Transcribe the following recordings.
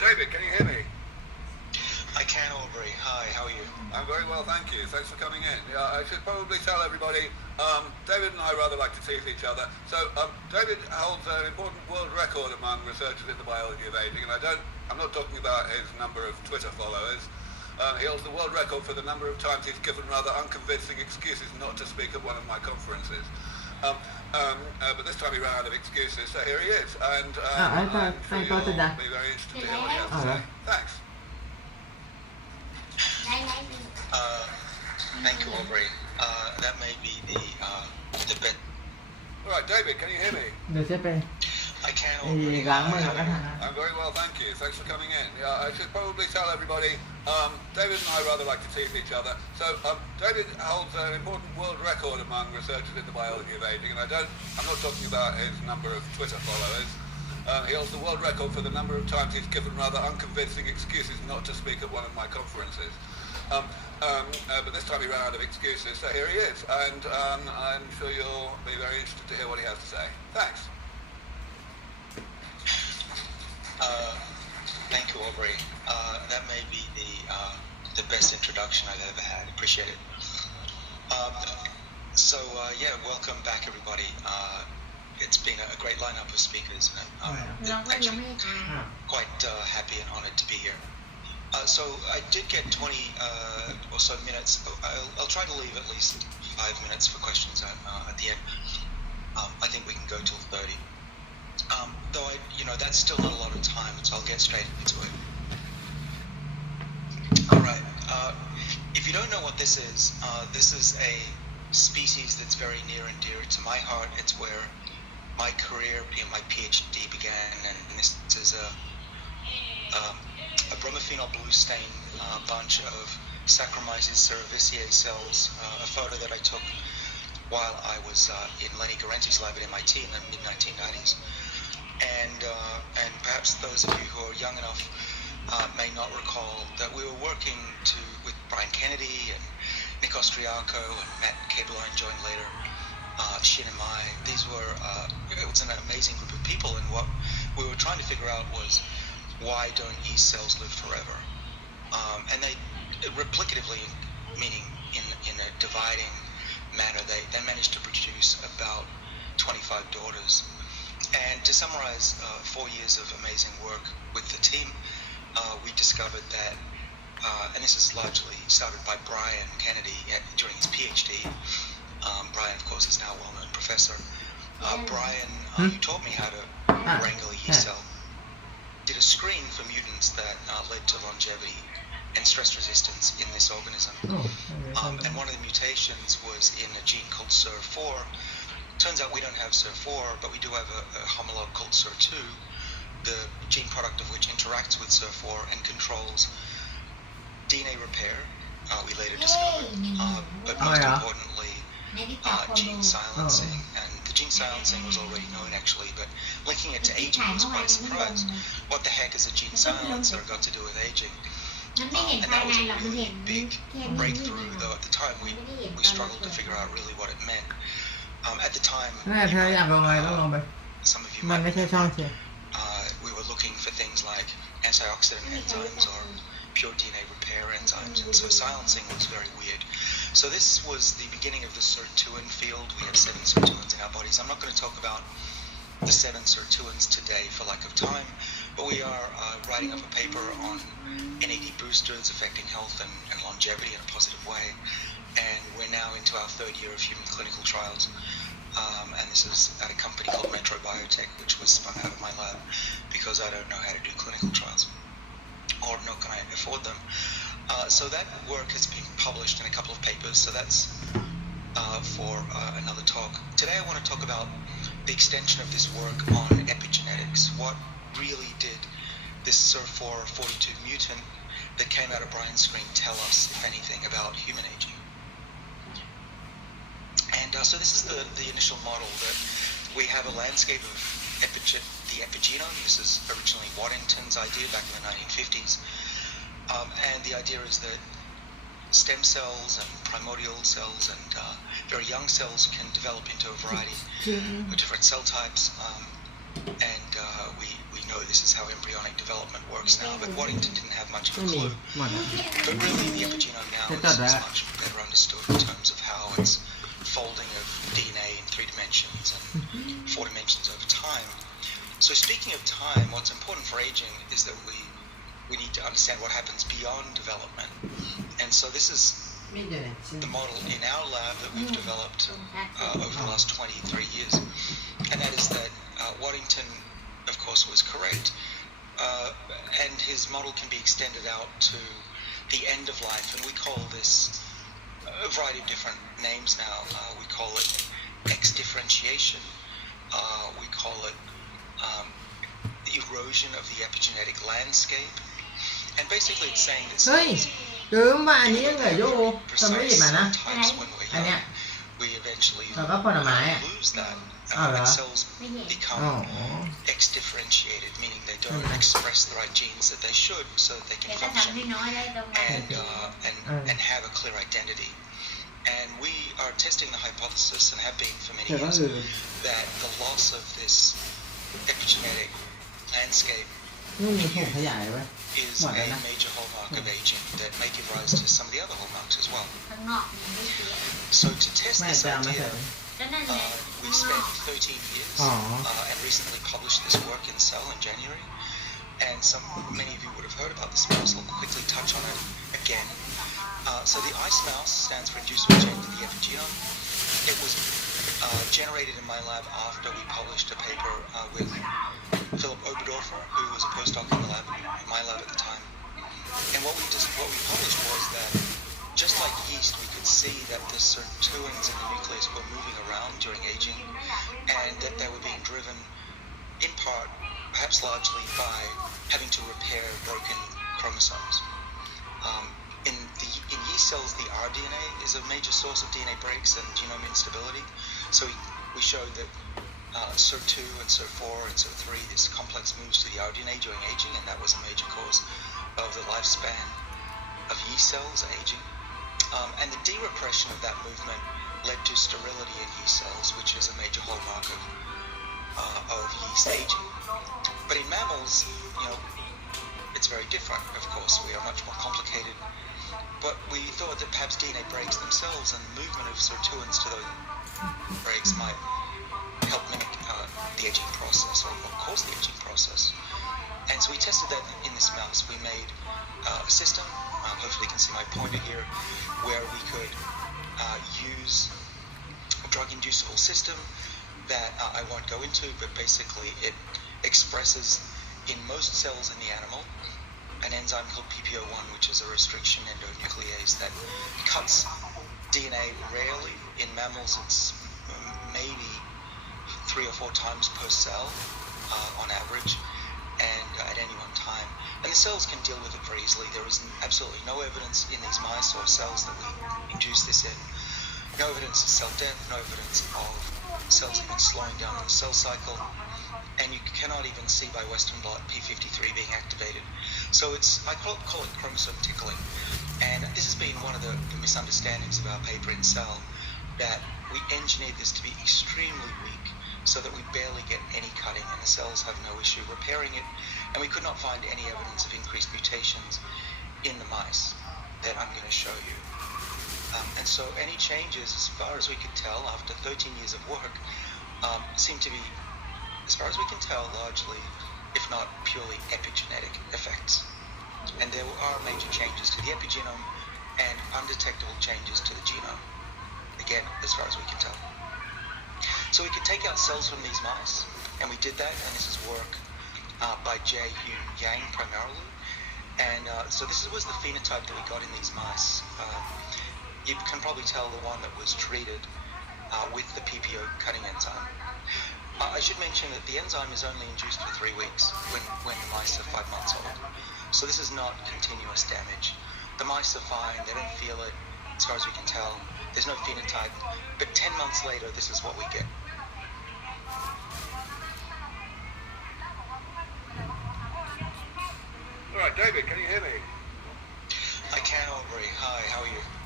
David, can you hear me? I can, Aubrey. Hi, how are you? I'm very well, thank you. Thanks for coming in. I should probably tell everybody, David and I rather like to tease each other. So, David holds an important world record among researchers in the biology of aging, and I'm not talking about his number of Twitter followers. He holds the world record for the number of times he's given rather unconvincing excuses not to speak at one of my conferences. But this time he ran out of excuses, so here he is. And I'm sure you'll be very interested to hear what he has to say. Thanks. Thank you, Aubrey. That may be the best. All right, David, can you hear me? Được xếp đây. I can, Thì Aubrey. gắng mới là cái thằng I'm very well, thank you. Thanks for coming in. I should probably tell everybody, David and I rather like to tease each other. So, David holds an important world record among researchers in the biology of aging, and I'm not talking about his number of Twitter followers. He holds the world record for the number of times he's given rather unconvincing excuses not to speak at one of my conferences. But this time he ran out of excuses, so here he is. And I'm sure you'll be very interested to hear what he has to say. Thanks. Thank you, Aubrey. That may be the best introduction I've ever had. Appreciate it. Welcome back, everybody. It's been a great lineup of speakers, and I'm actually quite happy and honored to be here. So I did get 20 or so minutes. I'll try to leave at least 5 minutes for questions at the end. I think we can go till 30. Though that's still not a lot of time, so I'll get straight into it. All right. If you don't know what this is a species that's very near and dear to my heart. It's where my career, my PhD began, and this is a bromophenol blue stain bunch of Saccharomyces cerevisiae cells, a photo that I took while I was in Lenny Guarenti's lab at MIT in the mid-1990s. And perhaps those of you who are young enough may not recall that we were working with Brian Kennedy and Nick Austriaco and Matt Kaberlein joined later, Shin and Mai. It was an amazing group of people, and what we were trying to figure out was, why don't yeast cells live forever? And they replicatively, meaning in a dividing manner, they managed to produce about 25 daughters. And to summarize 4 years of amazing work with the team, we discovered that, and this is largely started by Brian Kennedy during his PhD. Brian, of course, is now a well-known professor. Brian, who taught me how to wrangle a yeast cell, did a screen for mutants that led to longevity and stress resistance in this organism. And one of the mutations was in a gene called SIR4. Turns out we don't have SIR4, but we do have a homologue called SIR2, the gene product of which interacts with SIR4 and controls DNA repair, we later discovered, but most importantly, gene silencing. And the gene silencing was already known, actually, but linking it to aging was quite a surprise. What the heck is a gene silencer got to do with aging? And that was a really big breakthrough, though at the time we struggled to figure out really what it meant. At the time, some of you might remember, we were looking for things like antioxidant enzymes or pure DNA repair enzymes, and so silencing was very weird. So this was the beginning of the sirtuin field. We have 7 sirtuins in our bodies. I'm not going to talk about the 7 sirtuins today for lack of time, but we are writing up a paper on NAD boosters affecting health and longevity in a positive way. And we're now into our 3rd year of human clinical trials. And this is at a company called Metro Biotech, which was spun out of my lab because I don't know how to do clinical trials, or nor can I afford them. So that work has been published in a couple of papers, so that's for another talk. Today I want to talk about the extension of this work on epigenetics. What really did this SIR442 mutant that came out of Brian's screen tell us, if anything, about human aging? And so this is the initial model, that we have a landscape of the epigenome. This is originally Waddington's idea back in the 1950s. And the idea is that stem cells and primordial cells and very young cells can develop into a variety of different cell types. And we know this is how embryonic development works now, but Waddington didn't have much of ไม่ a มี clue. หมดแล้ว But really, the epigenome now is much better understood in terms of how it's folding of DNA in 3 dimensions and 4 dimensions over time. So speaking of time, what's important for aging is that we need to understand what happens beyond development. And so this is ไม่เดี๋ยวนะ the model in our lab that we've developed over the last 23 years. And that is that Waddington, of course, was correct. And his model can be extended out to the end of life. And we call this a variety of different names now. We call it X-differentiation. We call it the erosion of the epigenetic landscape. And basically it's saying that เฮ้ย cells ลืมว่าอันนี้ยังเหลืออยู่จำไม่ได้หยิบมานะ times when we're อันเนี้ย young, we eventually แล้วก็ผลไม้อะ lose that. Oh, And yeah. cells become Oh. X-differentiated, meaning they don't express the right genes that they should, so that they can แต่ถ้า function ทำให้น้อยได้ตรงนั้น and have a clear identity. And we are testing the hypothesis, and have been for many แต่ก็ years, คือ that the loss of this epigenetic landscape ไม่มีถุงขยายไว้ is What, a Anna? major hallmark of aging that may give rise to some of the other hallmarks as well. ข้างนอกมันไม่เสีย So to test ไม่ this จะเอามา idea, ใส่ ก็นั่นแหละ we spent 13 years and recently published this work in Cell in January. And many of you would have heard about this mouse. I'll quickly touch on it again. So the ICE mouse stands for inducible change in the epigenome. It was generated in my lab after we published a paper with Philip Oberdorfer, who was a postdoc in my lab at the time. And what we published was that just like yeast, we could see that the sirtuins in the nucleus were moving around during aging, and that they were being driven in part, perhaps largely, by having to repair broken chromosomes. In yeast cells, the rDNA is a major source of DNA breaks and genome instability. So we showed that SIR2 and SIR4 and SIR3, this complex moves to the rDNA during aging, and that was a major cause of the lifespan of yeast cells aging. And the de-repression of that movement led to sterility in yeast cells, which is a major hallmark of yeast aging. But in mammals, it's very different, of course. We are much more complicated. But we thought that perhaps DNA breaks themselves and the movement of sirtuins to those breaks might help mimic the aging process or cause the aging process. And so we tested that in this mouse. We made a system, hopefully you can see my pointer here, where we could use a drug-inducible system that I won't go into, but basically it expresses in most cells in the animal an enzyme called PPO1, which is a restriction endonuclease that cuts DNA rarely. In mammals, it's maybe 3 or 4 times per cell on average, and at any one time. And the cells can deal with it very easily. There is absolutely no evidence in these mice or cells that we induce this in. No evidence of cell death, no evidence of cells even slowing down in the cell cycle. And you cannot even see by Western blot P53 being activated. So I call it chromosome tickling. And this has been one of the misunderstandings of our paper in Cell, that we engineered this to be extremely weak so that we barely get any cutting and the cells have no issue repairing it. And we could not find any evidence of increased mutations in the mice that I'm going to show you. And so any changes, as far as we could tell, after 13 years of work, seem to be, as far as we can tell, largely, if not purely epigenetic effects. And there are major changes to the epigenome and undetectable changes to the genome. Again, as far as we can tell. So we could take out cells from these mice, and we did that, and this is work by Jae-Hyun Yang primarily. And so this was the phenotype that we got in these mice. You can probably tell the one that was treated with the PPO cutting enzyme. I should mention that the enzyme is only induced for 3 weeks when the mice are 5 months old. So this is not continuous damage. The mice are fine, they don't feel it, as far as we can tell. There's no phenotype. But 10 months later, this is what we get. All right, David, can you hear me? I can, Aubrey. Hi, how are you?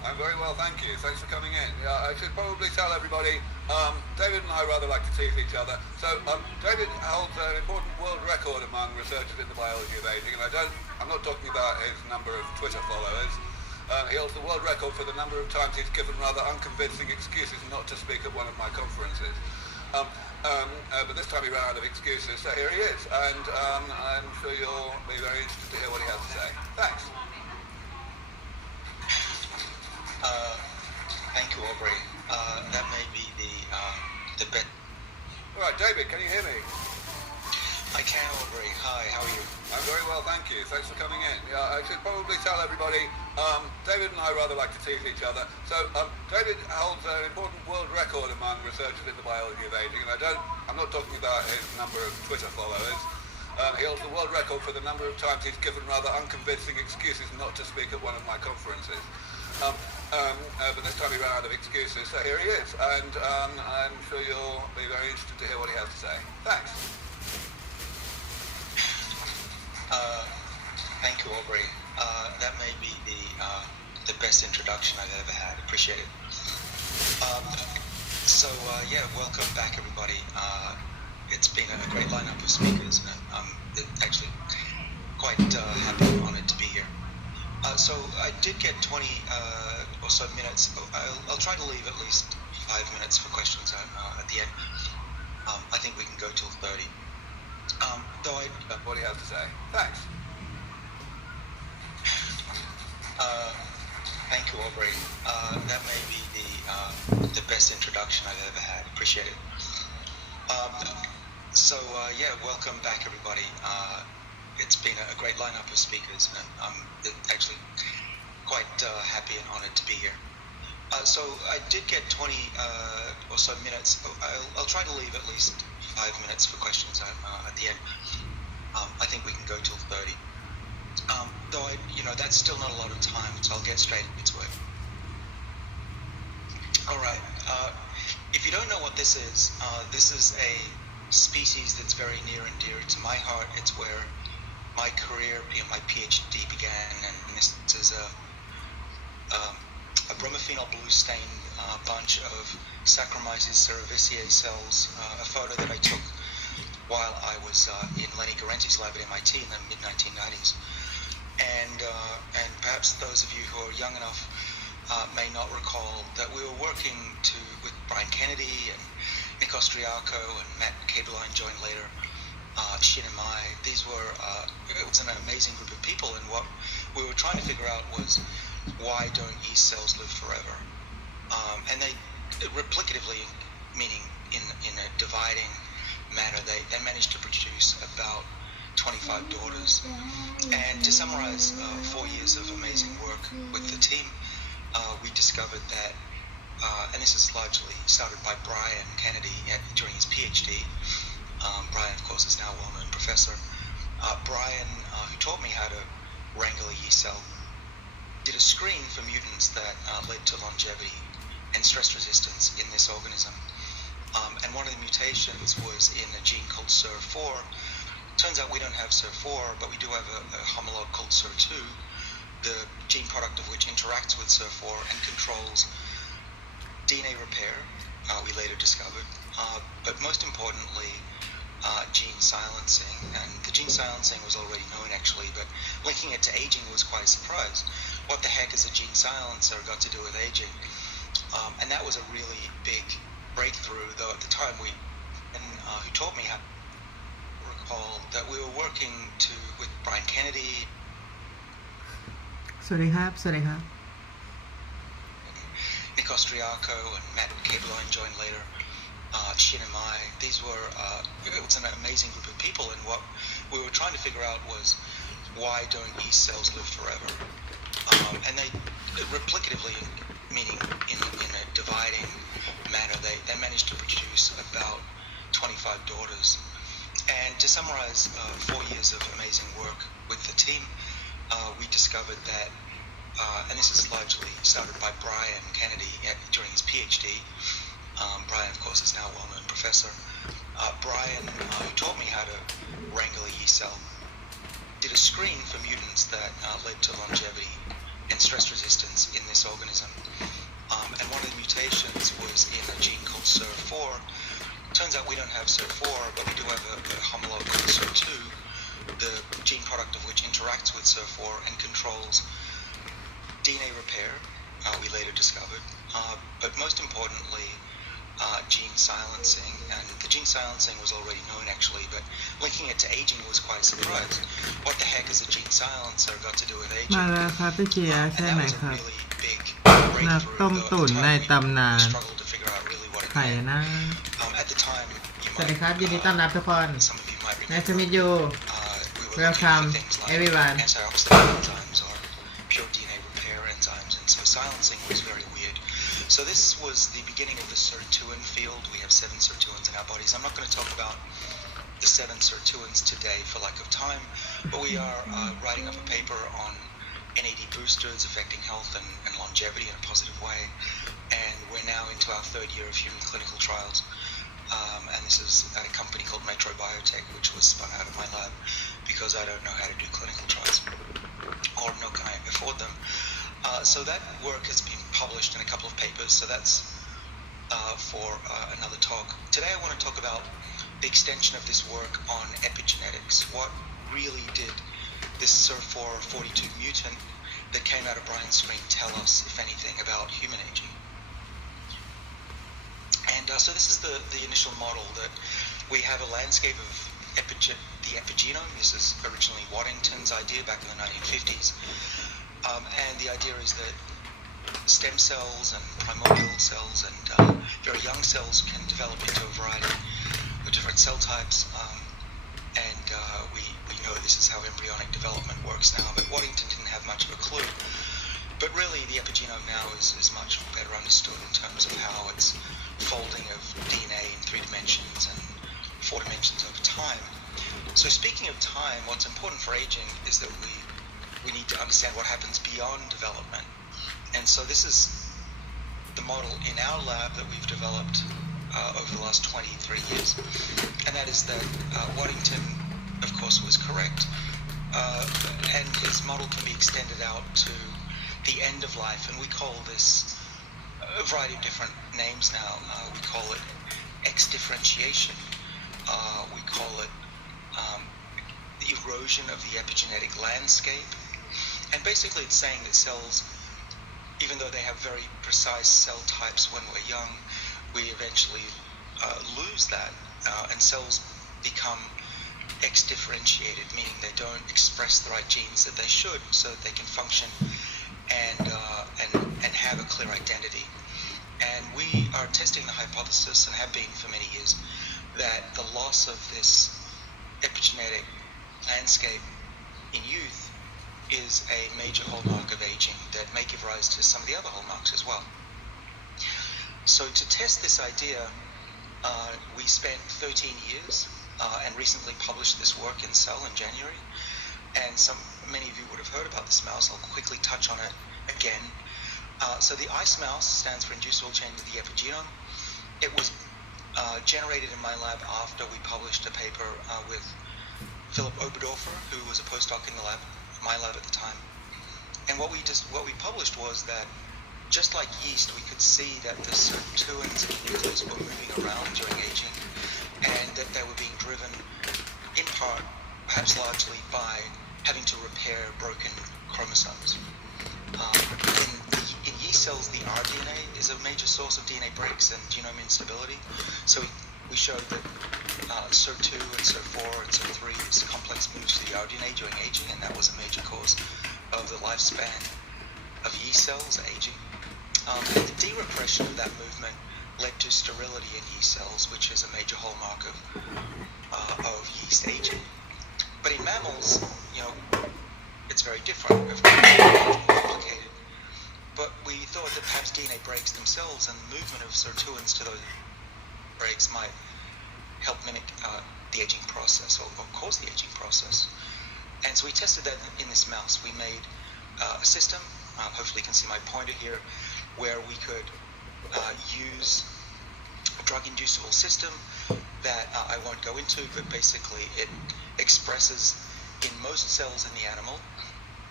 I'm very well, thank you. Thanks for coming in. I should probably tell everybody, David and I rather like to tease each other. So David holds an important world record among researchers in the biology of aging, and I'm not talking about his number of Twitter followers. He holds the world record for the number of times he's given rather unconvincing excuses not to speak at one of my conferences. But this time he ran out of excuses, so here he is, and I'm sure you'll be very interested to hear what he has to say. Thanks. Thank you, Aubrey. That may be the best. All right, David, can you hear me? I can, Aubrey. Hi, how are you? I'm very well, thank you. Thanks for coming in. I should probably tell everybody, David and I rather like to tease each other. So David holds an important world record among researchers in the biology of aging, and I'm not talking about his number of Twitter followers. He holds the world record for the number of times he's given rather unconvincing excuses not to speak at one of my conferences. But this time he ran out of excuses, so here he is, and I'm sure you'll be very interested to hear what he has to say. Thanks. Thank you, Aubrey. That may be the best introduction I've ever had. Appreciate it. Welcome back, everybody. It's been a great lineup of speakers, and I'm actually quite happy and honored to be here. So I did get 20 or so minutes. I'll try to leave at least 5 minutes for questions at the end. I think we can go till 30. What do you have to say? Thanks. Thank you, Aubrey. That may be the best introduction I've ever had. Appreciate it. Welcome back, everybody. It's been a great lineup of speakers, and I'm actually quite happy and honored to be here. So I did get 20 or so minutes. I'll try to leave at least 5 minutes for questions at the end. I think we can go till 30. That's still not a lot of time, so I'll get straight into it. All right. If you don't know what this is a species that's very near and dear to my heart. It's where my career, my PhD began, and this is a bromophenol blue stained bunch of Saccharomyces cerevisiae cells, a photo that I took while I was in Lenny Guarenti's lab at MIT in the mid-1990s. And perhaps those of you who are young enough may not recall that we were working with Brian Kennedy and Nick Ostriaco and Matt Kaeberlein joined later, Shin and Mai. It was an amazing group of people, and what we were trying to figure out was, why don't yeast cells live forever? And they replicatively, meaning in a dividing manner, they managed to produce about 25 daughters. And to summarize 4 years of amazing work with the team, we discovered that, and this is largely started by Brian Kennedy during his PhD. Brian, of course, is now a well-known professor. Brian, who taught me how to wrangle a yeast cell, did a screen for mutants that led to longevity and stress resistance in this organism. And one of the mutations was in a gene called SIR4. Turns out we don't have SIR4, but we do have a homologue called SIR2, the gene product of which interacts with SIR4 and controls DNA repair, we later discovered, but most importantly, gene silencing. And the gene silencing was already known, actually, but linking it to aging was quite a surprise. What the heck has a gene silencer got to do with aging? And that was a really big breakthrough, though at the time who taught me how to recall that we were working with Brian Kennedy. สวัสดีครับ สวัสดีครับ Nick Ostriaco and Matt Kaeberlein joined later, Shin and Mai. It was an amazing group of people, and what we were trying to figure out was, why don't yeast cells live forever? And they replicatively, meaning in a dividing manner, they managed to produce about 25 daughters. And to summarize 4 years of amazing work with the team, we discovered that, and this is largely started by Brian Kennedy during his PhD. Brian, of course, is now a well-known professor. Brian, who taught me how to wrangle a yeast cell, did a screen for mutants that led to longevity and stress resistance in this organism. And one of the mutations was in a gene called SIR4. Turns out we don't have SIR4, but we do have a homologue called SIR2, the gene product of which interacts with SIR4 and controls DNA repair, we later discovered, but most importantly, gene silencing. And the gene silencing was already known actually, but linking it to aging was quite a surprise. What the heck has a gene silencer got to do with มา aging? แล้วครับพี่เกียร์ And ใช่ that ไหม was ค a รับ really big นัก breakthrough. ต้ม Though ตุ๋น at the ใน time ตำนาน we struggled to figure out really what it ใคร meant. นะ At the time, you สวัสดี might, ครับยินดีต้อนรับทุกคน some of you might Nice to remember, meet you we were looking Welcome, for things like everyone. antioxidant enzymes or pure DNA repair enzymes, and so silencing was very weird. So this was the beginning of the sirtuin field. We have 7 sirtuins in our bodies. I'm not going to talk about the 7 sirtuins today for lack of time, but we are writing up a paper on NAD boosters affecting health and longevity in a positive way, and we're now into our 3rd year of human clinical trials. And this is at a company called Metro Biotech, which was spun out of my lab because I don't know how to do clinical trials, or nor can I afford them. So that work has been published in a couple of papers, so that's for another talk. Today I want to talk about the extension of this work on epigenetics. What really did this SIR442 mutant that came out of Brian's screen tell us, if anything, about human aging? And so this is the initial model, that we have a landscape of the epigenome. This is originally Waddington's idea back in the 1950s. And the idea is that stem cells and primordial cells and very young cells can develop into a variety of different cell types. And we know this is how embryonic development works now, but Waddington didn't have much of a clue. But really, the epigenome now is much better understood in terms of how it's folding of DNA in 3 dimensions and 4 dimensions over time. So speaking of time, what's important for aging is that we need to understand what happens beyond development. And so this is the model in our lab that we've developed over the last 23 years. And that is that Waddington, of course, was correct. And his model can be extended out to the end of life. And we call this a variety of different names now. We call it X-differentiation. We call it the erosion of the epigenetic landscape. And basically it's saying that cells, even though they have very precise cell types when we're young, we eventually lose that, and cells become X-differentiated, meaning they don't express the right genes that they should, so that they can function and have a clear identity. And we are testing the hypothesis, and have been for many years, that the loss of this epigenetic landscape in youth is a major hallmark of aging that may give rise to some of the other hallmarks as well. So to test this idea, we spent 13 years and recently published this work in Cell in January. And many of you would have heard about this mouse. I'll quickly touch on it again. So the ICE mouse stands for inducible change of the epigenome. It was generated in my lab after we published a paper with Philip Oberdorfer, who was a postdoc in my lab at the time. And what we published was that just like yeast, we could see that the sirtuins in the nucleus were moving around during aging, and that they were being driven in part, perhaps largely, by having to repair broken chromosomes. In yeast cells, the rDNA is a major source of DNA breaks and genome instability. So we showed that SIR2 and SIR4 and SIR3, this complex moves to the rDNA during aging, and that was a major cause of the lifespan of yeast cells aging. And the derepression of that movement led to sterility in yeast cells, which is a major hallmark of yeast aging. But in mammals, it's very different. Of course, it's more complicated. But we thought that perhaps DNA breaks themselves and the movement of sirtuins to those breaks might help mimic the aging process or cause the aging process. And so we tested that in this mouse. We made a system, hopefully you can see my pointer here, where we could use a drug-inducible system that I won't go into, but basically it expresses in most cells in the animal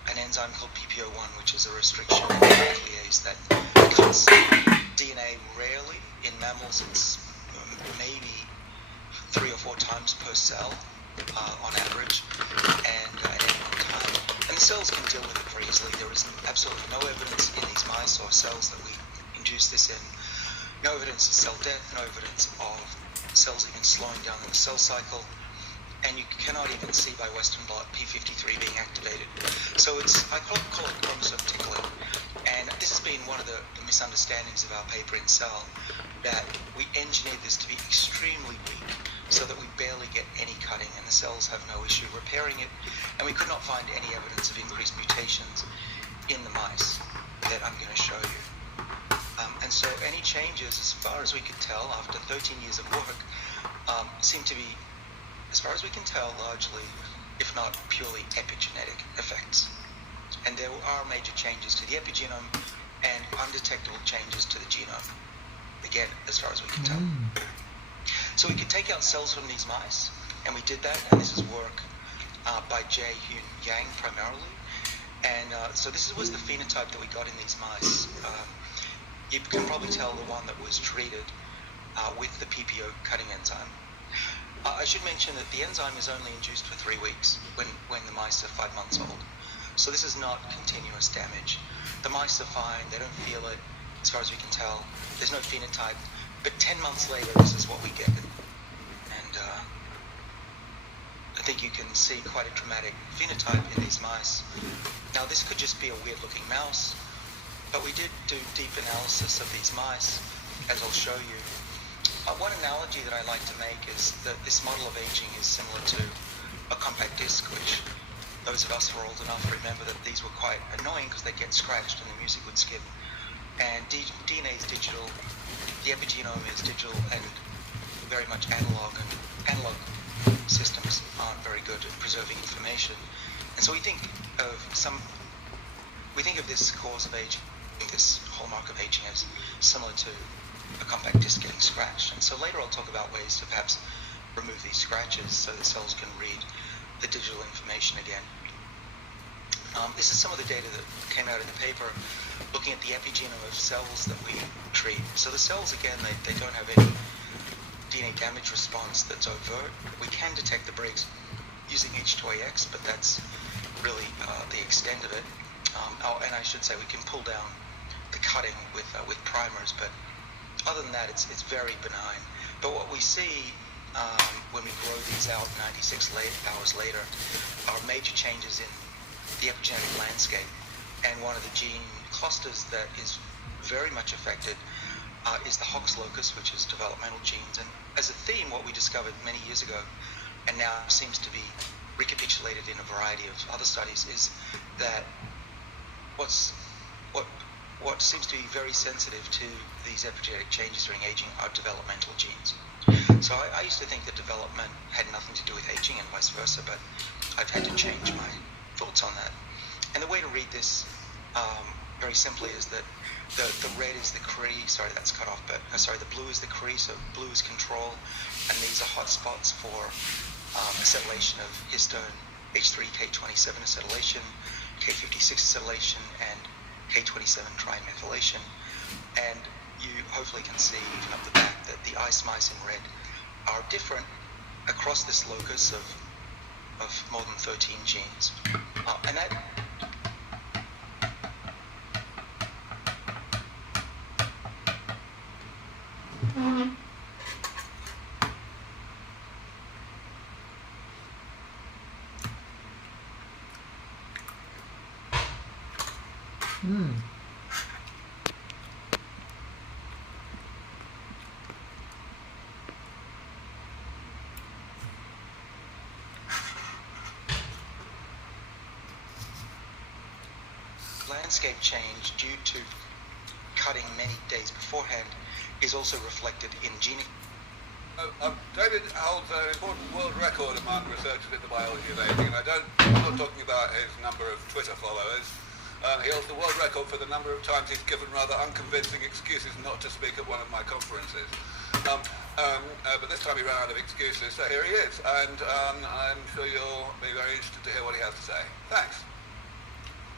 an enzyme called PPO1, which is a restriction nuclease that cuts DNA rarely. In mammals, it's maybe 3 or 4 times per cell on average, and at any one time. And the cells can deal with it very easily. There is absolutely no evidence in these mice or cells that we induce this in. No evidence of cell death, no evidence of cells even slowing down in the cell cycle, and you cannot even see by Western blot p53 being activated. So I call it chromosome tickling, and this has been one of the misunderstandings of our paper in Cell, that we engineered this to be extremely weak so that we barely get any cutting, and the cells have no issue repairing it, and we could not find any evidence of increased mutations in the mice that I'm going to show you. And so any changes, as far as we could tell, after 13 years of work, seem to be, as far as we can tell, largely, if not purely epigenetic effects. And there are major changes to the epigenome and undetectable changes to the genome, again, as far as we can tell. So we could take out cells from these mice, and we did that, and this is work by Jae Hyun Yang primarily. And so this was the phenotype that we got in these mice. You can probably tell the one that was treated with the PPO cutting enzyme. I should mention that the enzyme is only induced for 3 weeks when the mice are 5 months old. So this is not continuous damage. The mice are fine, they don't feel it, as far as we can tell. There's no phenotype. But 10 months later, this is what we get. And I think you can see quite a dramatic phenotype in these mice. Now this could just be a weird looking mouse, but we did do deep analysis of these mice, as I'll show you. One analogy that I like to make is that this model of aging is similar to a compact disc, which those of us who are old enough remember that these were quite annoying because they get scratched and the music would skip. And DNA is digital, the epigenome is digital, and very much analog, and analog systems aren't very good at preserving information. And so we think of this cause of aging, this hallmark of aging, as similar to a compact disc getting scratched. And so later I'll talk about ways to perhaps remove these scratches so the cells can read the digital information again. This is some of the data that came out in the paper looking at the epigenome of cells that we treat. So the cells, again, they don't have any DNA damage response that's overt. We can detect the breaks using H2AX, but that's really the extent of it. And I should say we can pull down the cutting with primers, but other than that, it's very benign. But what we see when we grow these out 96 hours later are major changes in the epigenetic landscape. And one of the gene clusters that is very much affected is the Hox locus, which is developmental genes. And as a theme, what we discovered many years ago, and now seems to be recapitulated in a variety of other studies, is that what seems to be very sensitive to these epigenetic changes during aging are developmental genes. So I used to think that development had nothing to do with aging and vice versa, but I've had to change my thoughts on that. And the way to read this very simply is that the red is the Cree, sorry that's cut off, but the blue is the Cree, so blue is control, and these are hotspots for acetylation of histone, H3 K27 acetylation, K56 acetylation, and K27 trimethylation. And you hopefully can see even up the back that the ice mice in red are different across this locus of more than 13 genes. And that landscape change due to cutting many days beforehand is also reflected in gene. David holds an important world record among researchers in the biology of aging, and I'm not talking about his number of Twitter followers. He holds the world record for the number of times he's given rather unconvincing excuses not to speak at one of my conferences. But this time he ran out of excuses, so here he is, and I'm sure you'll be very interested to hear what he has to say. Thanks.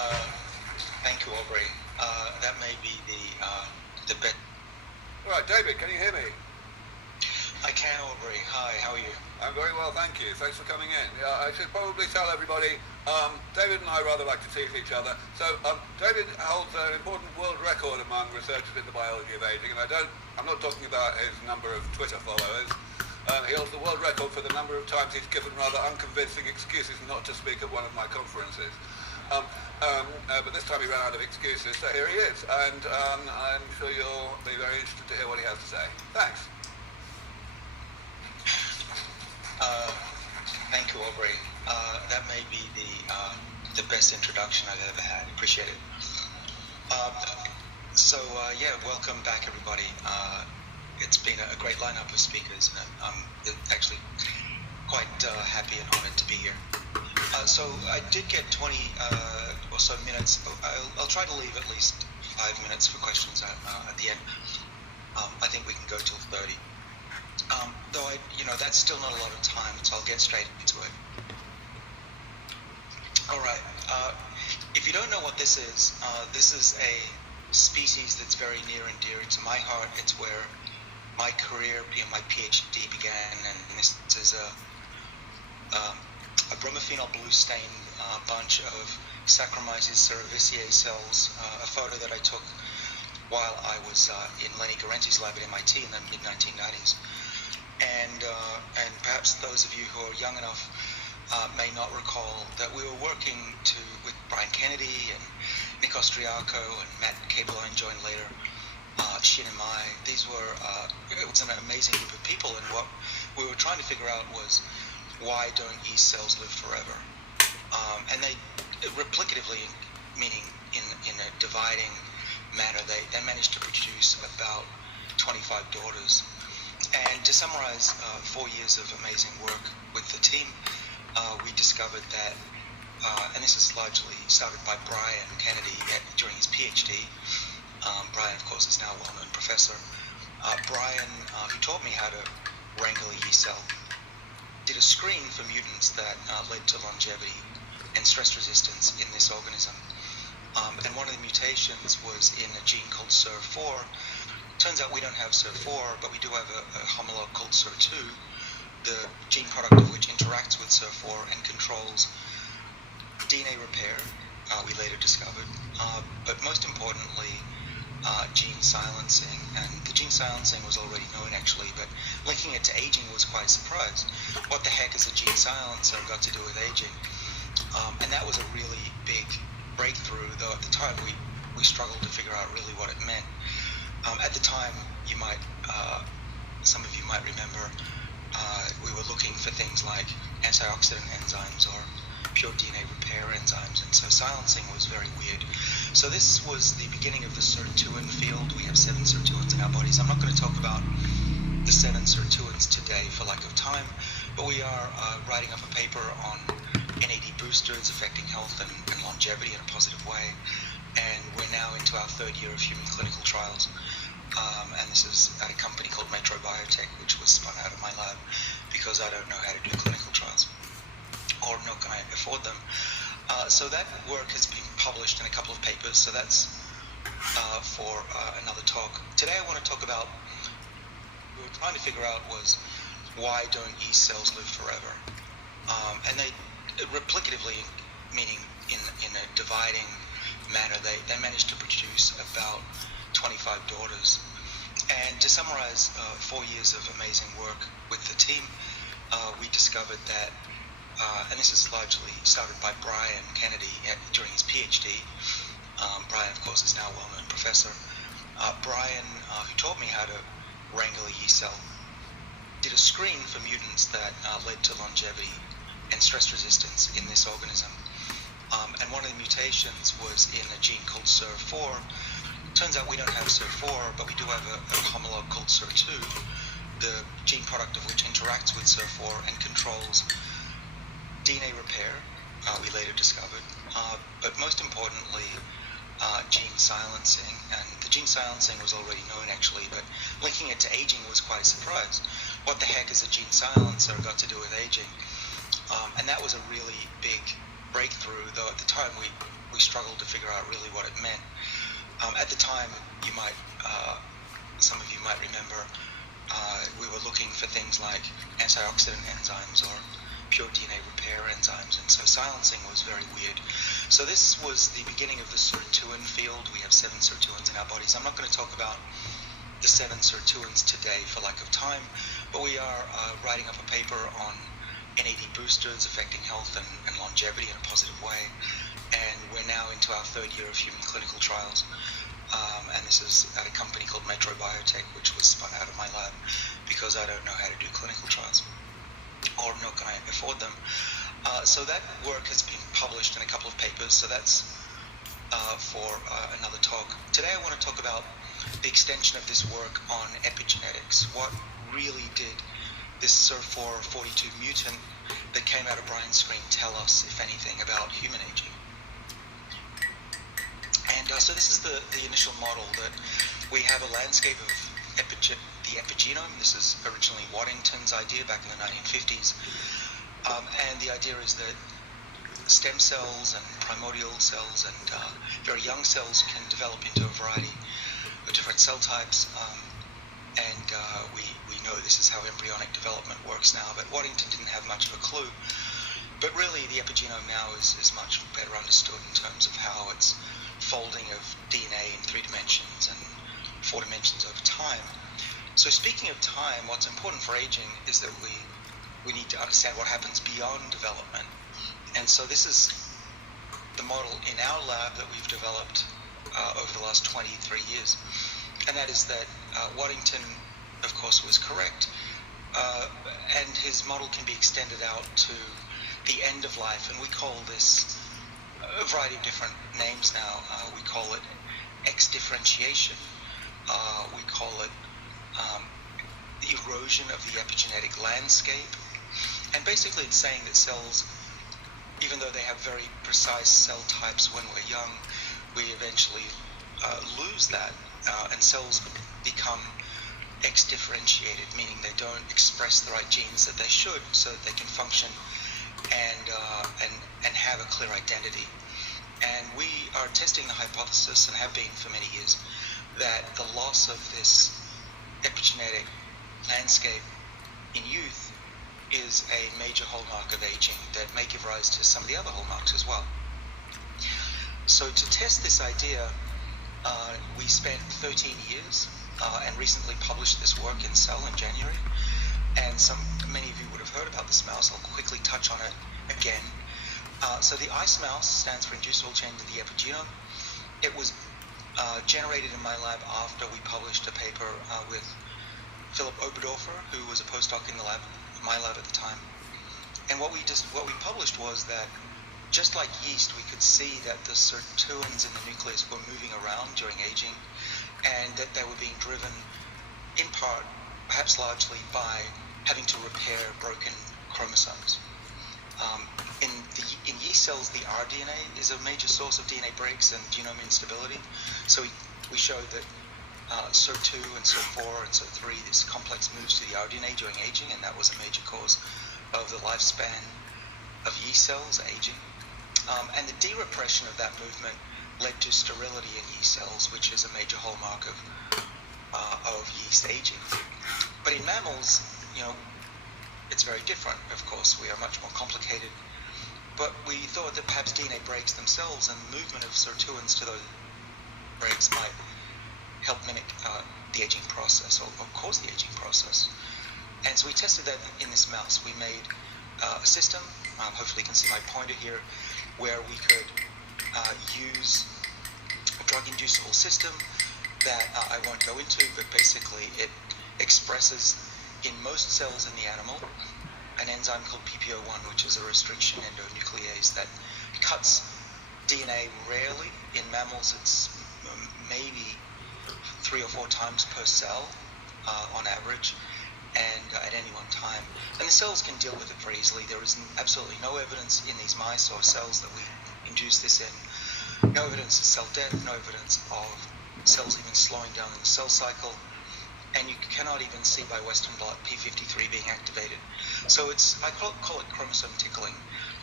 Uh, Thank you, Aubrey. That may be the best. All right, David, can you hear me? I can, Aubrey. Hi, how are you? I'm very well, thank you. Thanks for coming in. I should probably tell everybody, David and I rather like to tease each other. So David holds an important world record among researchers in the biology of aging, and I'm not talking about his number of Twitter followers. He holds the world record for the number of times he's given rather unconvincing excuses not to speak at one of my conferences. But this time he ran out of excuses, so here he is, and I'm sure you'll be very interested to hear what he has to say. Thanks. Thank you, Aubrey. That may be the best introduction I've ever had. Appreciate it. Welcome back, everybody. It's been a great lineup of speakers, and I'm actually quite happy and honored to be here. So I did get 20 or so minutes. I'll try to leave at least 5 minutes for questions at the end. I think we can go till 30. Though that's still not a lot of time, so I'll get straight into it. All right. If you don't know what this is a species that's very near and dear to my heart. It's where my career, my PhD began, and this is a bromophenol blue stained bunch of Saccharomyces cerevisiae cells, a photo that I took while I was in Lenny Guarenti's lab at MIT in the mid-1990s. And perhaps those of you who are young enough may not recall that we were working with Brian Kennedy and Nick Ostriaco and Matt Kabeline joined later, Shin and Mai. It was an amazing group of people, and what we were trying to figure out was, why don't yeast cells live forever? And they replicatively, meaning in a dividing manner, they managed to produce about 25 daughters. And to summarize 4 years of amazing work with the team, we discovered that, and this is largely started by Brian Kennedy during his PhD. Brian, of course, is now a well-known professor. Brian, who taught me how to wrangle a yeast cell, did a screen for mutants that led to longevity and stress resistance in this organism. And one of the mutations was in a gene called SIR4. Turns out we don't have SIR4, but we do have a homologue called SIR2, the gene product of which interacts with SIR4 and controls DNA repair, we later discovered, but most importantly, gene silencing. And the gene silencing was already known, actually, but linking it to aging was quite a surprise. What the heck is a gene silencer got to do with aging? And that was a really big breakthrough, though at the time we struggled to figure out really what it meant. At the time, some of you might remember, we were looking for things like antioxidant enzymes or pure DNA repair enzymes, and so silencing was very weird. So this was the beginning of the sirtuin field. We have 7 sirtuins in our bodies. I'm not going to talk about the 7 sirtuins today for lack of time, but we are writing up a paper on NAD boosters affecting health and longevity in a positive way, and we're now into our 3rd year of human clinical trials. And this is at a company called Metro Biotech, which was spun out of my lab because I don't know how to do clinical trials, or nor can I afford them. So that work has been published in a couple of papers, so that's for another talk. Today I want to talk about, what we were trying to figure out was, why don't yeast cells live forever? And they replicatively, meaning in a dividing manner, they managed to produce about 25 daughters. And to summarize 4 years of amazing work with the team, we discovered that, and this is largely started by Brian Kennedy during his PhD. Brian, of course, is now a well-known professor. Brian, who taught me how to wrangle a yeast cell, did a screen for mutants that led to longevity and stress resistance in this organism. And one of the mutations was in a gene called SIR4. Turns out we don't have SIR4, but we do have a homologue called SIR2, the gene product of which interacts with SIR4 and controls DNA repair, we later discovered, but most importantly, gene silencing. And the gene silencing was already known, actually, but linking it to aging was quite a surprise. What the heck is a gene silencer got to do with aging? And that was a really big breakthrough, though at the time we we struggled to figure out really what it meant. At the time, some of you might remember, we were looking for things like antioxidant enzymes or pure DNA repair enzymes, and so silencing was very weird. So this was the beginning of the sirtuin field. We have 7 sirtuins in our bodies. I'm not going to talk about the 7 sirtuins today for lack of time, but we are writing up a paper on NAD boosters affecting health and longevity in a positive way, and we're now into our 3rd year of human clinical trials. And this is at a company called Metro Biotech, which was spun out of my lab because I don't know how to do clinical trials, or nor can I afford them. So that work has been published in a couple of papers, so that's for another talk. Today I want to talk about the extension of this work on epigenetics. What really did this SIR442 mutant that came out of Brian's screen tell us, if anything, about human aging? And so this is the initial model, that we have a landscape of the epigenome. This is originally Waddington's idea back in the 1950s. And the idea is that stem cells and primordial cells and very young cells can develop into a variety of different cell types. And we know this is how embryonic development works now, but Waddington didn't have much of a clue. But really, the epigenome now is much better understood in terms of how it's folding of DNA in 3 dimensions and 4 dimensions over time. So speaking of time, what's important for aging is that we need to understand what happens beyond development. And so this is the model in our lab that we've developed over the last 23 years. And that is that Waddington, of course, was correct. And his model can be extended out to the end of life. And we call this a variety of different names now. We call it X-differentiation. We call it the erosion of the epigenetic landscape. And basically it's saying that cells, even though they have very precise cell types when we're young, we eventually lose that, and cells become X-differentiated, meaning they don't express the right genes that they should, so that they can function and have a clear identity. And we are testing the hypothesis, and have been for many years, that the loss of this epigenetic landscape in youth is a major hallmark of aging that may give rise to some of the other hallmarks as well. So to test this idea, we spent 13 years and recently published this work in Cell in January. And many of you would have heard about this mouse. I'll quickly touch on it again. So the ICE mouse stands for inducible change in the epigenome. It was generated in my lab after we published a paper with Philip Oberdorfer, who was a postdoc in my lab at the time. And what we published was that just like yeast, we could see that the sirtuins in the nucleus were moving around during aging, and that they were being driven in part, perhaps largely, by having to repair broken chromosomes. In yeast cells, the rDNA is a major source of DNA breaks and genome instability. So we showed that SIR2 and SIR4 and SIR3, this complex moves to the rDNA during aging, and that was a major cause of the lifespan of yeast cells aging. And the de-repression of that movement led to sterility in yeast cells, which is a major hallmark of yeast aging. But in mammals, it's very different. Of course, we are much more complicated. But we thought that perhaps DNA breaks themselves and the movement of sirtuins to those breaks might help mimic the aging process, or cause the aging process. And so we tested that in this mouse. We made a system, hopefully you can see my pointer here, where we could use a drug-inducible system that I won't go into, but basically it expresses in most cells in the animal an enzyme called PPO1, which is a restriction endonuclease that cuts DNA rarely. In mammals, it's maybe 3 or 4 times per cell on average, and at any one time. And the cells can deal with it very easily. There is absolutely no evidence in these mice or cells that we induce this in. No evidence of cell death, no evidence of cells even slowing down in the cell cycle. And you cannot even see by Western blot P53 being activated. So I call it chromosome tickling.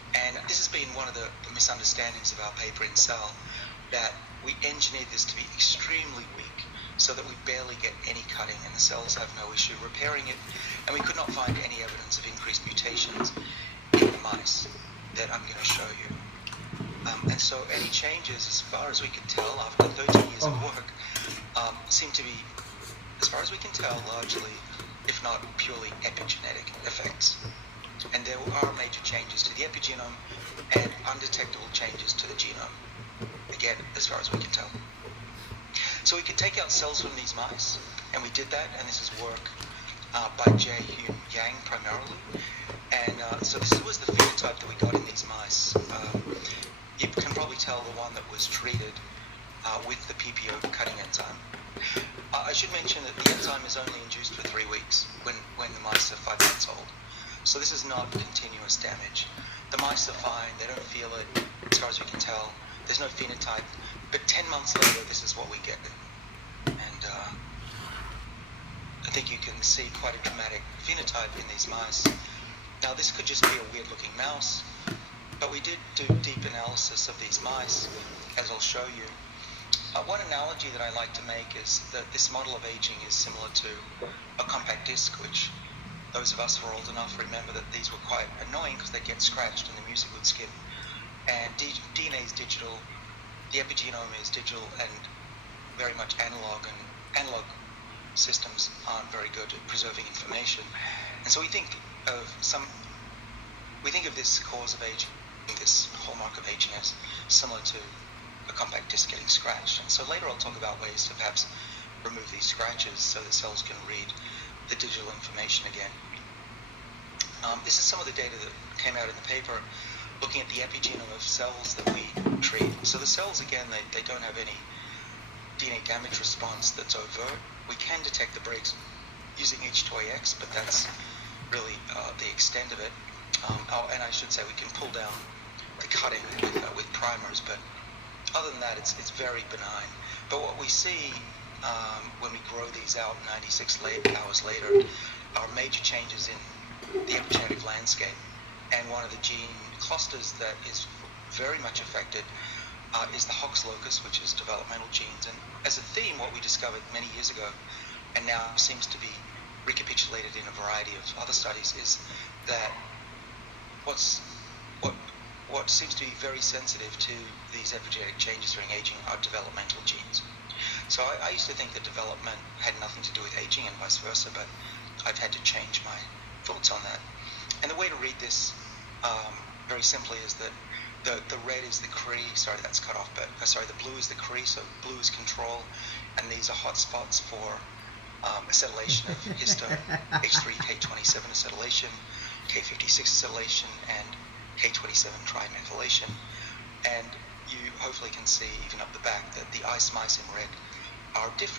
And this has been one of the misunderstandings of our paper in Cell, that we engineered this to be extremely weak so that we barely get any cutting and the cells have no issue repairing it. And we could not find any evidence of increased mutations in the mice that I'm going to show you. And so any changes, as far as we can tell, after 13 years of work, seem to be, as far as we can tell, largely, if not purely epigenetic effects. And there are major changes to the epigenome and undetectable changes to the genome, again, as far as we can tell. So we could take out cells from these mice, and we did that, and this is work by Jae-Hyun Yang primarily. And so this was the phenotype that we got in these mice. You can probably tell the one that was treated with the PPO cutting enzyme. I should mention that the enzyme is only induced for 3 weeks when the mice are 5 months old. So this is not continuous damage. The mice are fine, they don't feel it, as far as we can tell. There's no phenotype, but 10 months later, this is what we get. And I think you can see quite a dramatic phenotype in these mice. Now this could just be a weird looking mouse, but we did do deep analysis of these mice, as I'll show you. One analogy that I like to make is that this model of aging is similar to a compact disc, which those of us who are old enough remember that these were quite annoying because they get scratched and the music would skip. And DNA is digital, the epigenome is digital, and very much analog, and analog systems aren't very good at preserving information. And so we think of this cause of aging, this hallmark of aging, as similar to a compact disc getting scratched. And so later I'll talk about ways to perhaps remove these scratches so that cells can read the digital information again. This is some of the data that came out in the paper looking at the epigenome of cells that we treat. So the cells, again, they don't have any DNA damage response that's overt. We can detect the breaks using H2AX, but that's really the extent of it. And I should say we can pull down the cutting with primers, but other than that, it's very benign. But what we see when we grow these out 96 hours later are major changes in the epigenetic landscape. And one of the gene clusters that is very much affected is the Hox locus, which is developmental genes. And as a theme, what we discovered many years ago, and now seems to be recapitulated in a variety of other studies, is that what seems to be very sensitive to these epigenetic changes during aging are developmental genes. So I used to think that development had nothing to do with aging and vice versa, but I've had to change my thoughts on that. And the way to read this very simply is that the red is the Cre, sorry that's cut off, but the blue is the Cre, so blue is control, and these are hotspots for acetylation of histone, H3 K27 acetylation, K56 acetylation, and K27 trimethylation. And you hopefully can see, even up the back, that the ice mice in red are different